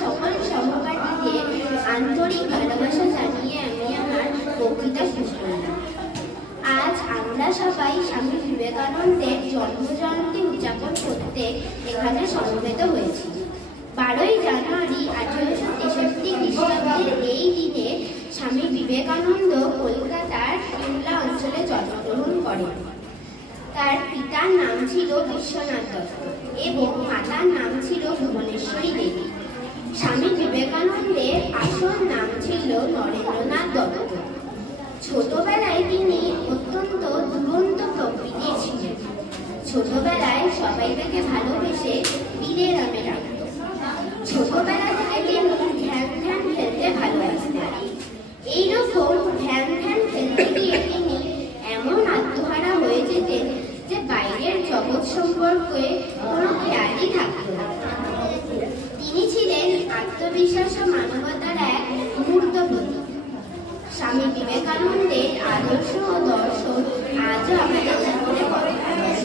সকল সহপাঠীদের আন্তরিক ভালোবাসা জানিয়ে আমি আমার বক্তৃতা শুরু করলাম। আজ আমরা সবাই স্বামী বিবেকানন্দের জন্মজয়ন্তী উদযাপন করতে এখানে সমবেত হয়েছি। 12ই জানুয়ারি 1863 খ্রিস্টাব্দের এই দিনে স্বামী বিবেকানন্দ কলকাতার সিমলা অঞ্চলে জন্মগ্রহণ করেন। তার পিতার নাম ছিল বিশ্বনাথ দত্ত এবং মাতার নাম ছিল ভুবনেশ্বরী দেবী। স্বামী বিবেকানন্দের আসল নাম ছিল নরেন্দ্রনাথ দত্ত। ছোটবেলায় তিনি অত্যন্ত দুরন্ত প্রকৃতির ছিলেন। ছোটবেলায় সবাই তাকে ভালোবেসে বীরে নামে ডাকত। ছোটবেলা থেকে তিনি ধ্যান খেলতে ভালোবাসতেন। এইরকম ধ্যান খেলতে গিয়ে তিনি এমন আত্মহারা হয়ে যেতেন যে বাইরের জগৎ সম্পর্কে কোনো খেয়ালই থাকত না। তিনি ছিলেন আত্মবিশ্বাস ও মানবতার এক মূর্ত প্রতীক। স্বামী বিবেকানন্দের আদর্শ ও দর্শন আজও আমাদের জীবনে আদর্শ।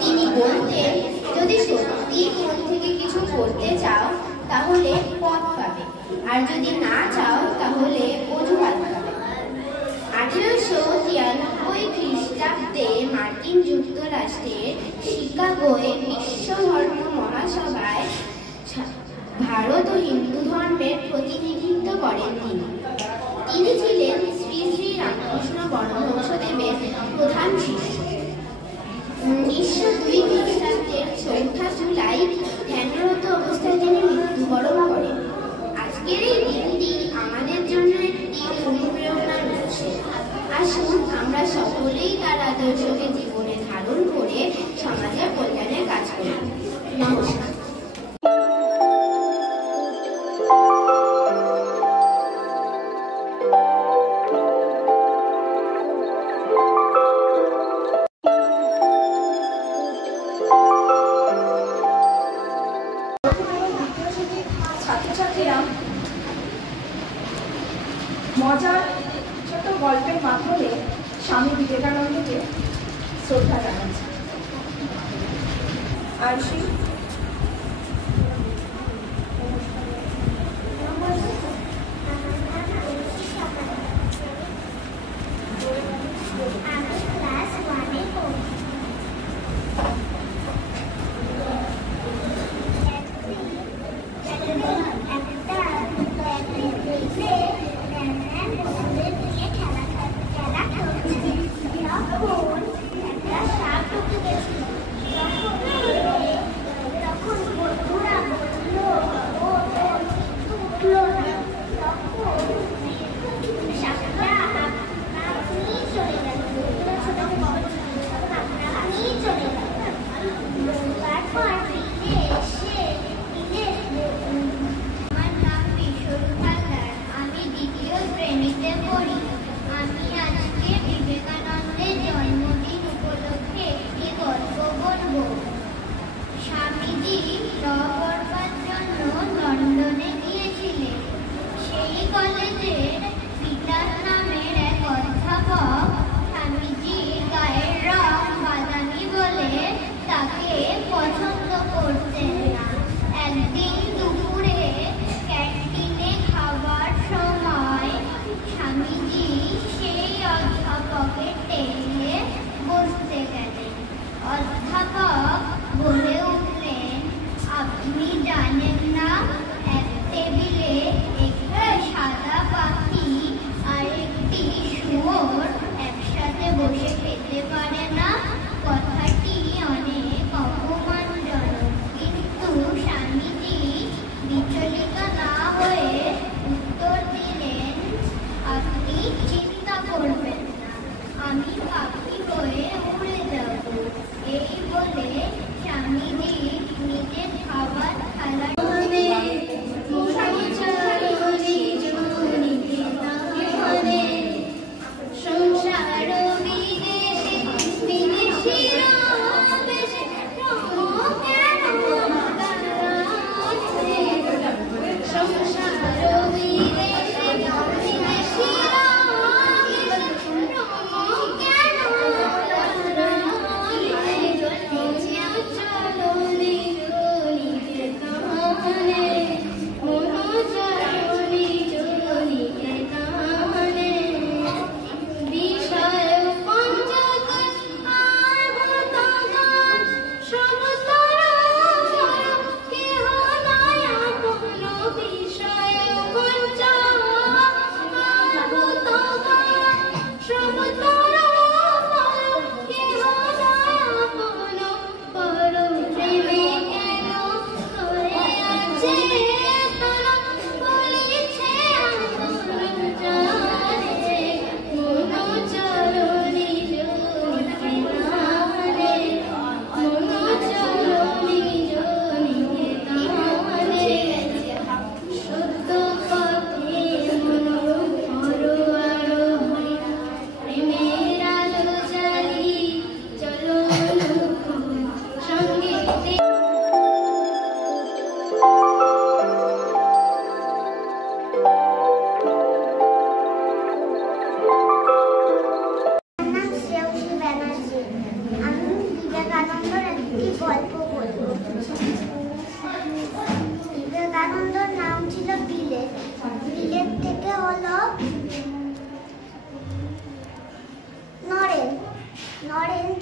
তিনি বলতেন, যদি সত্যি মন থেকে কিছু করতে চাও তাহলে পথ পাবে, আর যদি না চাও তাহলে অজুহাত পাবে। 1893 খ্রিস্টাব্দে মার্কিন যুক্তরাষ্ট্রের শিকাগোয় বিশ্ব ধর্ম মহাসভায় ভারত ও হিন্দু ধর্মের প্রতিনিধিত্ব করেন তিনি। তিনি ছিলেন শ্রী শ্রী রামকৃষ্ণ পরমহংসদেবের প্রধান শিষ্য। 1902 খ্রিস্টাব্দের 4 জুলাই ধ্যানরত অবস্থায় তিনি মৃত্যুবরণ করেন। আজকের এই দিনটি আমাদের জন্য একটি অনুপ্রেরণার উৎস। আসুন আমরা সকলেই তার আদর্শকে জীবনে ধারণ করে সমাজের কল্যাণের কাজ করি। নমস্কার। ছাত্রছাত্রীরা মজার ছোট গল্পের মাধ্যমে স্বামী বিবেকানন্দকে শ্রদ্ধা জানাচ্ছে। আরশি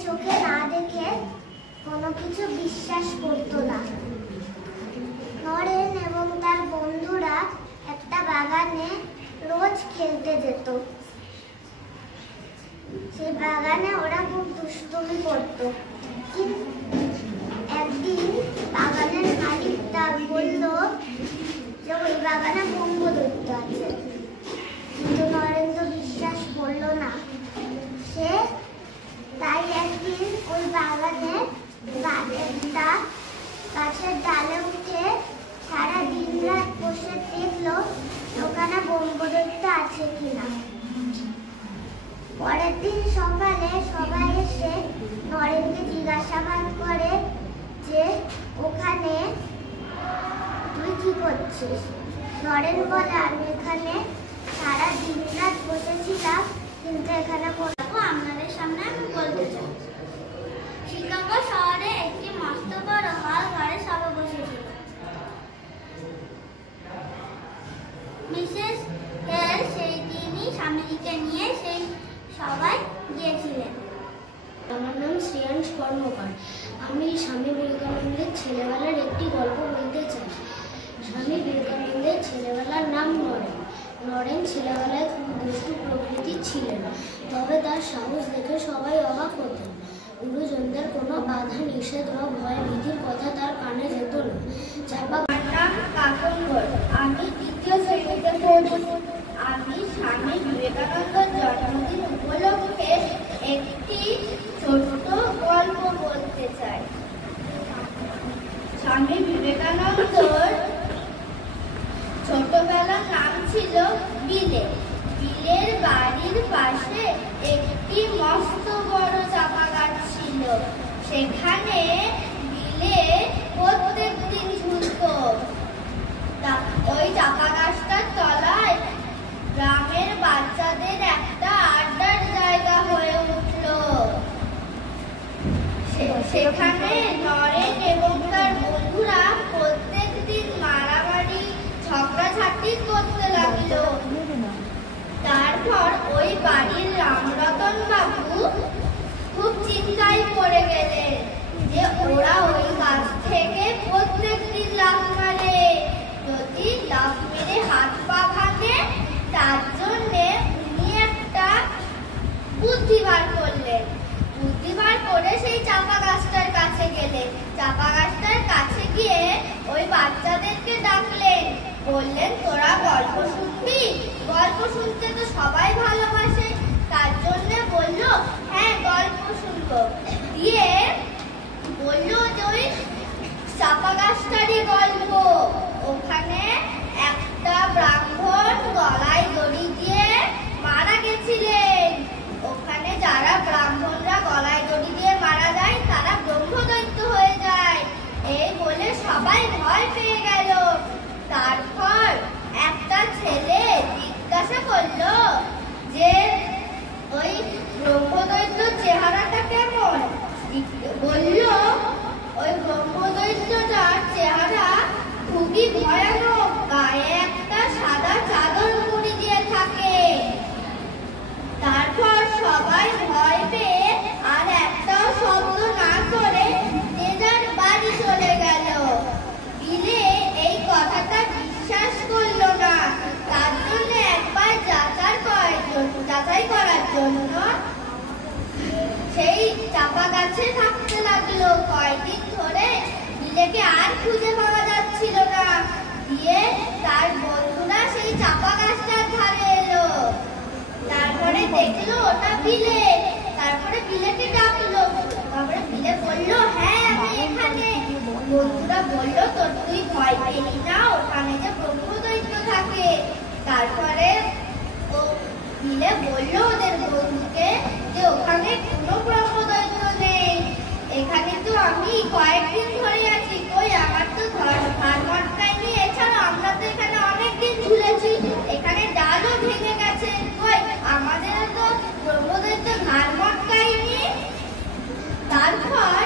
চোখে না দেখে কোনো কিছু বিশ্বাস করতো না। নরেন এবং তার বন্ধুরা একটা বাগানে রোজ খেলতে যেত। সেই বাগানে ওরা খুব দুষ্টুমি করত। কিন্তু একদিন বাগানের মালিকটা বলল যে ওই বাগানে ব্রহ্মদৈত্য আছে, কিন্তু নরেন তো বিশ্বাস করলো না। সে তাই একদিন ওই বাগানে একটা গাছের ডালে উঠে সারা দিন রাত বসে দেখলো ওখানে ব্রহ্মদৈত্য আছে কিনা। পরের দিন সকালে সবাই এসে নরেনকে জিজ্ঞাসাবাদ করে যে ওখানে তুই কি করছিস? নরেন বলে আমি এখানে সারা দিন রাত বসেছিলাম, কিন্তু এখানে আপনাদের সামনে আমি বলতে চাই। শিকাগো শহরে একটি মস্ত বড় হল ঘরে সভা বসেছিল। মিসেস হেল সেই দিনই স্বামীকে নিয়ে সেই সবাই গিয়েছিলেন। আমার নাম শ্রেয়াংশ কর্মকার। আমি স্বামী বিবেকানন্দের ছেলেবেলার একটি গল্প বলতে চাই। স্বামী বিবেকানন্দের ছেলেবেলার নাম নরেন। নরেন ছেলেবেলায় খুব দুষ্টু প্রকৃতির ছিলেন, তবে তার সাহস দেখে সবাই অবাক হতেন। গুরুজনদের কোনো বাধা নিষেধ বা ভয় ভীতির কথা তার কানে যেত না। চাপার নাম কাকঙ্গর। আমি দ্বিতীয় শ্রেণীতে পড়ি। আমি স্বামী বিবেকানন্দের জন্মদিন উপলক্ষে একটি ছোট্ট গল্প বলতে চাই। স্বামী বিবেকানন্দর ছোটবেলার নাম ছিল বিলে। বিলের বাড়ির পাশে একটি মস্ত বড় চাপা গাছ ছিল। সেখানে বিলে প্রত্যেক দিন ঝুলত। ওই চাপা গাছটার তলায় গ্রামের বাচ্চাদের একটা আড্ডার জায়গা হয়ে উঠল। সেখানে নরেন এবং তার বন্ধুরা প্রত্যেক দিন মারামারি ঝগড়াঝাটি করতে লাগল। তারপর ওই বাড়ির রামরতন বাবু খুব চিন্তায় পড়ে গেলেন যে ওরা ওই গাছ থেকে প্রত্যেক দিন লাফ মারে। যদি লাফ মেরে হাত পা ভাঙে, তার জন্য উনি একটা বুদ্ধি বার করলেন। বুদ্ধি বার করে সেই চাপা গাছটার কাছে গেলেন। চাপা গাছটার কাছে গিয়ে ওই বাচ্চাদেরকে ডাকলেন, বললেন তোরা গল্প শুনবি? গল্প শুনতে তো সবাই ভালোবাসে, তার জন্য বলল হ্যাঁ গল্প শুনবো। দিয়ে বলল যে ওই চাপা গাছটারই গল্প। ওখানে একটা ব্রাহ্মণ গলায় দড়ি দিয়ে মারা গেছিলেন। ওখানে যারা ব্রাহ্মণরা গলায় দড়ি দিয়ে মারা যায় তারা ব্রহ্মদৈত্য হয়ে যায়। এই বলে সবাই ভয় পেয়ে গেল। তারপর একটা ছেলে জিজ্ঞাসা করলো যে ওই ব্রহ্মদৈত্য চেহারাটা কেমন? বলল ওই ব্রহ্মদৈত্যটার চেহারা খুবই ভয়ানক, গায়ে একটা সাদা চাদর মুড়ি দিয়ে থাকে। তারপর সবাই ভয় পেয়ে আর একটাও শব্দ না করে যে যার বাড়ি চলে গেল। বিলে এই কথাটা বিশ্বাস করলো না। তার জন্য একবার যাচাই করার জন্য সেই চাপা গাছে থাকতে লাগলো। কয়েকদিন ধরে বিলেকে আর খুঁজে পাওয়া যাচ্ছিল না। দিয়ে তার বন্ধুরা সেই চাপা গাছটার ধারে এলো। তারপরে দেখলো ওটা বিলে। তারপরে বিলেকে ডাকলো। তারপরে বিলে বললো হ্যাঁ আমি এখানে। বন্ধুরা বললো তো তুই ভয় পেলি না, ওখানে যে ব্রহ্মদৈত্য থাকে। তারপরে ও বিলে বললো ওদের বন্ধুকে যে ওখানে কোনো ব্রহ্মদৈত্য নেই, এখানে তো আমি কয়েকদিন ধরে আছি, কই আমার তো ধার মটকায়নি। এছাড়া আমরা তো এখানে অনেকদিন ঝুলেছি, এখানে ডালও ভেঙে গেছে, কই আমাদেরও তো ব্রহ্মদৈত্য ধার মটকায়নি। তারপর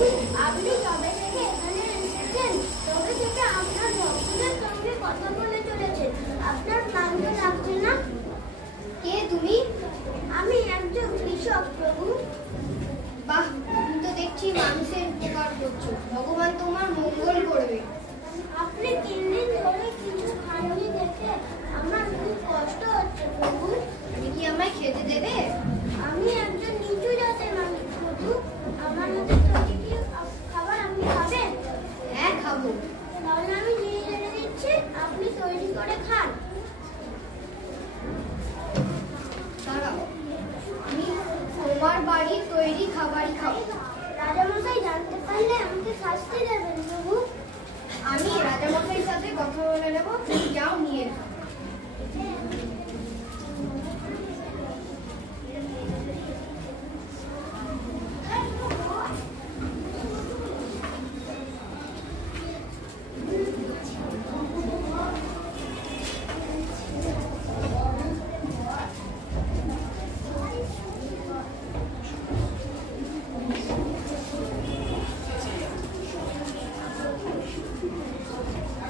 প্রভু, আপনি কবে থেকে এখানে এসেছেন? তবে থেকে আপনার ভক্তদের সঙ্গে কথা বলে চলেছেন। আপনার ক্লান্ত লাগছে না? কে তুমি? আমি একজন কৃষক প্রভু। বাহ, তুমি তো দেখছি মানুষের উপকার করছো। ভগবান তোমার মঙ্গল করবে। আপনি 3 দিন ধরে কিছু খাননি দেখে আমার খুব কষ্ট হচ্ছে প্রভু। তুমি কি আমায় খেতে দেবে? আমি একজন নিচু জাতের মানুষ প্রভু। আমার মধ্যে তৈরি কি খাবার আপনি খাবেন? হ্যাঁ, খাবো। তাহলে আমি নিয়ে এনে দিচ্ছি, আপনি তৈরি করে খান। দাঁড়াও, আমি তোমার বাড়ির তৈরি খাবারই খাবো। রাজামশাই জানতে পারলে আমাকে শাস্তি দেবেন প্রভু। আমি রাজামশাইয়ের সাথে কথা বলে নেবো, তুমি যাও নিয়ে এসো।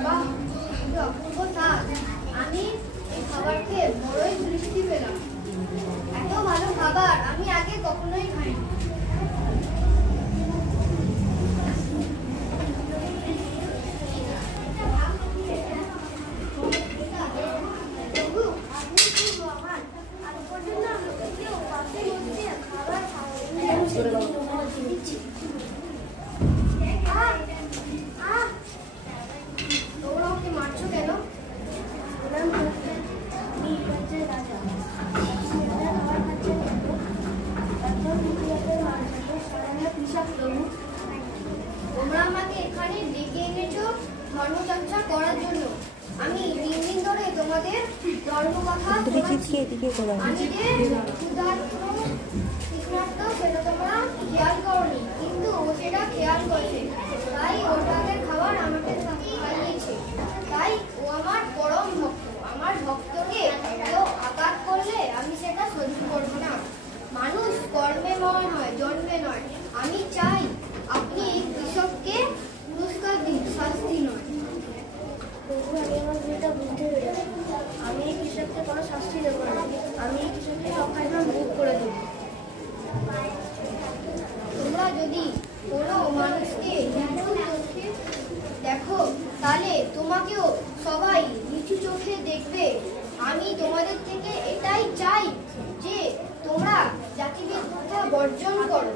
বাহ, কি অপূর্ব স্বাদ। আমি এই খাবার খেয়ে বড়ই তৃপ্তি পেলাম। এত ভালো খাবার আমি আগে কখনোই খাইনি। প্রভু, আপনি খুব মহান। আজ পর্যন্ত আমাকে কেউ পাশে বসে খাবার খাওয়ায়নি। আহ! আহ! তোমরা ওকে মারছো কেন? তোমরা আমাকে এখানে ডেকে এনেছো ধর্মচর্চা করার জন্য। আমি 3 দিন ধরে তোমাদের ধর্মকথা শোনাচ্ছি। আমি যে ক্ষুধার্ত, তৃষ্ণার্ত সেটা তোমরা খেয়াল করনি, কিন্তু ও সেটা খেয়াল করেছে। তাই ওটাদের খাবার আমাকে খাইয়েছে। তাই ও আমার পরম ভক্ত। আমার ভক্তকে কেউ আঘাত করলে আমি সেটা সহ্য করবো না। মানুষ কর্মেময় হয়, জন্মে নয়। আমি চাই আপনি কৃষককে পুরস্কার দিন, শাস্তি নয়। প্রভু, আমি আমার ভুলটা বুঝতে পেরেছি। আমি এই কৃষককে কোনো শাস্তি দেবো না। আমি এই কৃষককে সব খাবার মুখ করে দেবো। তোমরা যদি কোনো মানুষকে নিচু চোখে দেখো, তাহলে তোমাকেও সবাই নিচু চোখে দেখবে। আমি তোমাদের থেকে এটাই চাই যে তোমরা জাতিভেদ প্রথা বর্জন করো।